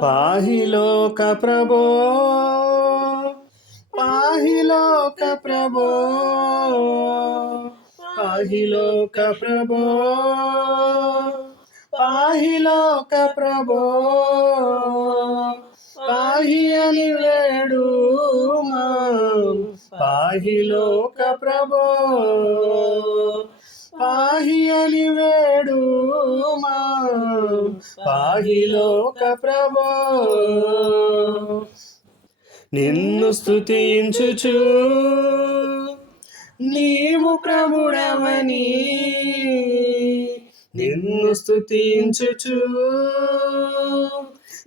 పాహిలోక ప్రభో పాహిలోక ప్రభో పాహిలోక ప్రభో పాహిలోక ప్రభో పాహి అని వేడు పాహి లోక ప్రభో పాహి అని వేడు పాహి లోక ప్రభో నిన్ను స్థుతించుచు నీవు ప్రభుడవని నిన్ను స్థుతించుచు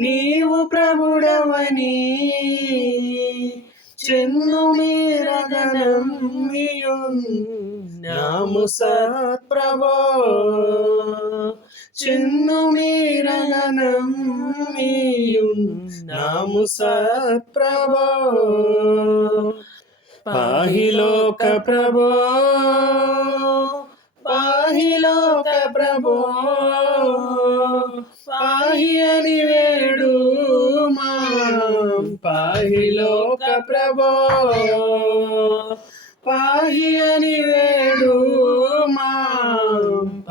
నీవు ప్రభుడవని ചെന്നുമീരകനമ്മിയുന്നാമുസപ്രഭോ ചെന്നുമീരകനമ്മിയും നാമുസപ്രഭോ പാഹിലോക പ്രഭോ പാഹിലോക പ്രഭോ പാഹിയനി വേടു മാം പാഹില లోక ప్రభో. పాహి అని వేడు మా.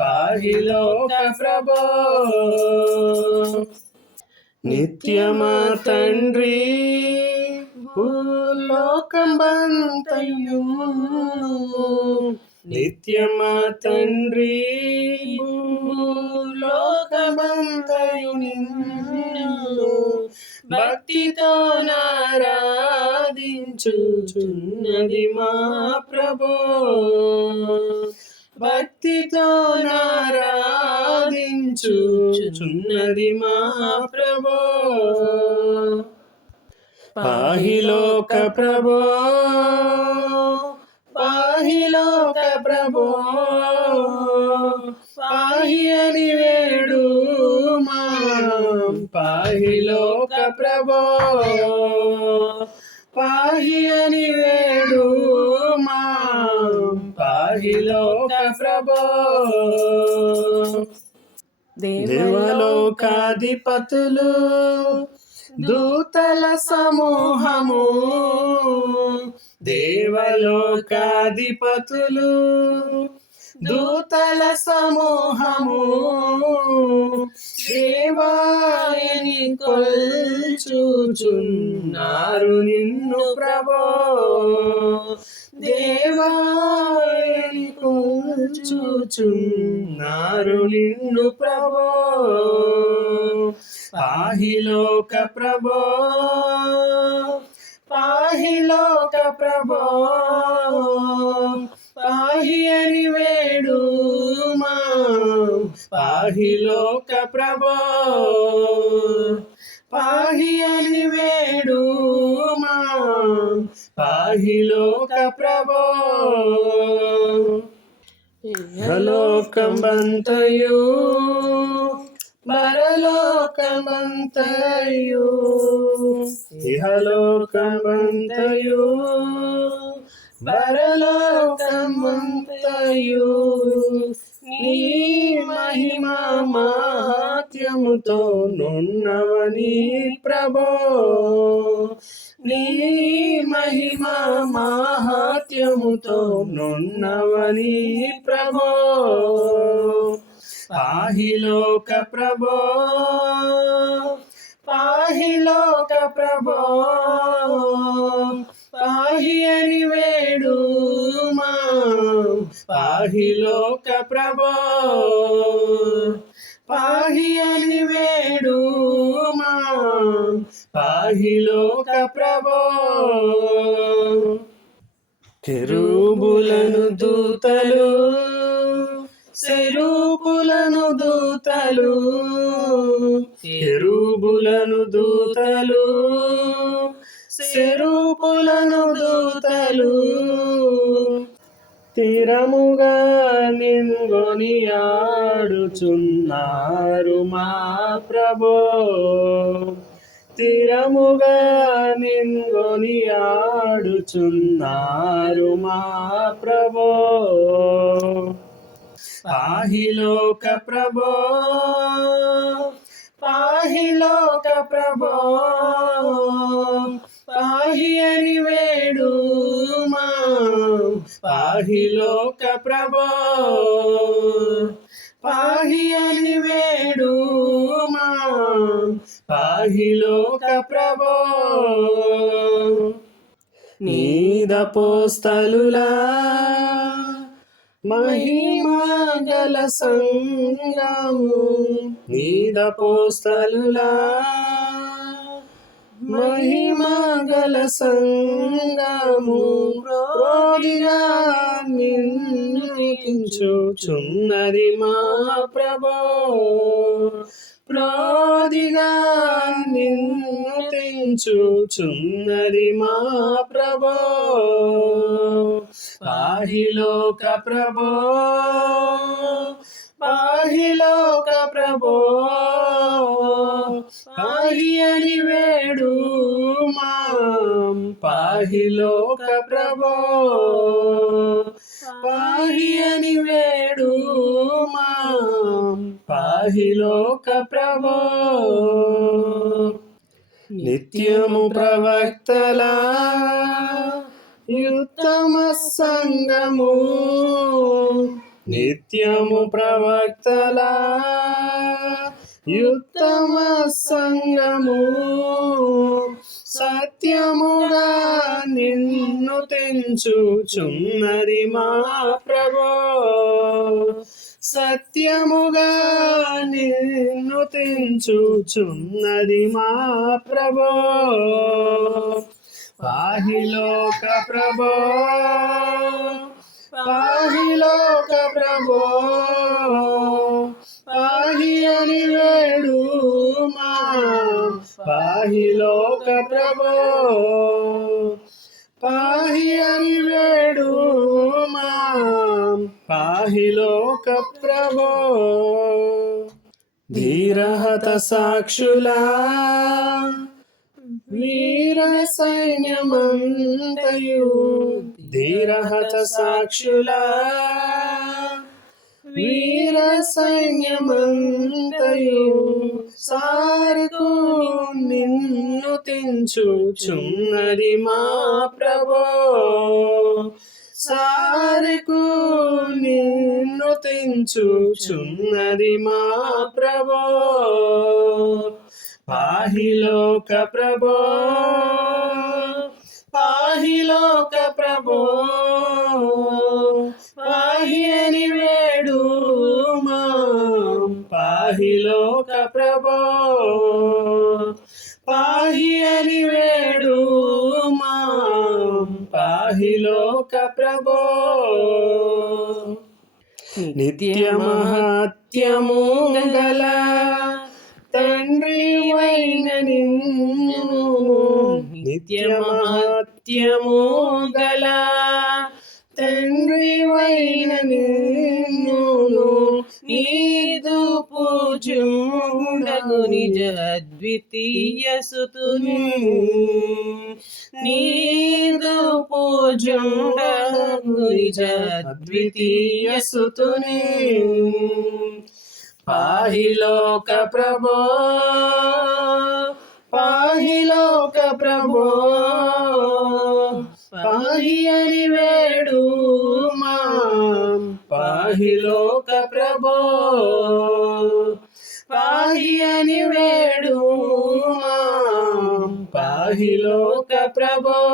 లోక ప్రభో పాహి లోక ప్రభో. నిత్యమా తండ్రి భూలోకంబంతయు నిత్యమా తండ్రి భూలోకమంతయు నిన్ను. భక్తితో నారాధించుచున్నది మా ప్రభో. భక్తితో నారాధించుచున్నది మా ప్రభో. పాహిలోక ప్రభో. పాహిలోక ప్రభో. పాహి అని వేడు మా. పాహిలోక ప్రభో. పాహియని వేడు మా లోక ప్రభో. దేవలోకాధిపతులు దూతల సమూహము దేవలోకాధిపతులు దూతల సమూహము. దేవాయని కొల్చుచున్నారు నిన్ను ప్రభో. దేవాయని కొల్చుచున్నారు నిన్ను ప్రభో. పాహిలోక ప్రభో. పాహిలోక ప్రభో. పాహి లోక ప్రభో పాహి అని వేడు పాహి లోక ప్రభో లోకంబంతయు పరలోకమంతయు ఇహలోకమంతయు పరలోకమంతయు. నీ మహిమ మాత్యముతో నున్నవని ప్రభో. నీ మహిమ మాహాత్యముతో నున్నవని ప్రభో. పాహిలోక ప్రభో. పాహిలోక ప్రభో. పాహి అని వేడు పాహి లోక ప్రభో పాహి అని వేడు పాహి లోక ప్రభో కెరూబులను దూతలు సెరూపులను దూతలు కెరూబులను దూతలు సెరూపులను దూతలు. స్థిరముగా నింగొని ఆడుచున్నారు మా ప్రభో. స్థిరముగా నింగొని ఆడుచున్నారు మా ప్రభో. పాహిలోక ప్రభో పాహిలోక ప్రభో పాహి అని వేడు పాహి లోక ప్రభో పాహి అని వేడు మా పాహి లోక ప్రభో. నీదపోస్తలులా మహిమగల సంగము నీద పోస్తలులా మహిమగల సంగము ప్రోదిగా నిన్నుచున్నది మా ప్రభో. ప్రోదిగా నిన్ను తెంచుచున్నది మా ప్రభో. పాహిలోక ప్రభో. పాహిలోక ప్రభో. పాహి అని వేడు మాం పాహిలోక ప్రభో. పాహి అని వేడు మాం పాహిలోక ప్రభో. నిత్యము ప్రవక్తలా యుత్తమ సంగము నిత్యము ప్రవక్తలా యుత్తమ సంగము సత్యముగా నిన్ను తెంచుచున్నది మా ప్రభో. సత్యముగా నిన్ను తెంచుచున్నది మా ప్రభో. పాహిలోక ప్రభో పాహిలోక ప్రభో పాహి అని పాహిలోక ప్రభో పాహి అని వేడు మా పాహిలోక ప్రభో ధీరహత సాక్షులా. వీర సైన్యమంతయు ధీరహత సాక్షులా. వీర సైన్యమంతయు సారుకు నిన్ను తెంచుచున్నది మా ప్రభో. సారకు నిన్ను తెంచుచున్నది మా ప్రభో. పాహిలోక ప్రభో. పాహిలోక ప్రభో. పాహిలోక ప్రభో పాహి అని వేడు మా పాహిలోక ప్రభో నిత్యమహత్యము గల తండ్రి వైన నిత్యమహత్యము అద్వితీయ నీదు పూజుండగు నిజ అద్వితీయ సుతుని పాహిలోక ప్రభో పాహిలోక ప్రభో పాహి అని వేడు మా పాహిలోక ప్రభో. పాహి అని వేడు పాహిలోక ప్రభో.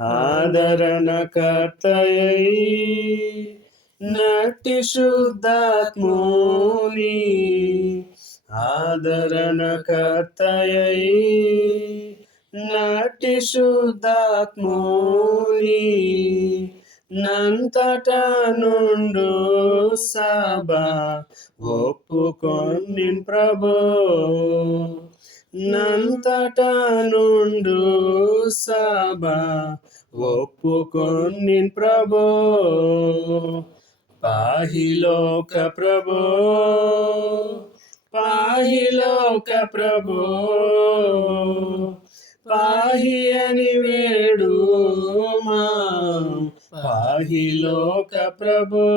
ఆదరణ కర్తయై నటి శుద్ధాత్మోని. ఆదరణ కర్తయై నటి శుద్ధాత్మోని. నంతట నుండు సభ ఒప్పుకొని ప్రభో. నంతట నుండు సభ ఒప్పుకొని ప్రభో. పాహిలోక ప్రభో పాహిలోక ప్రభో. మా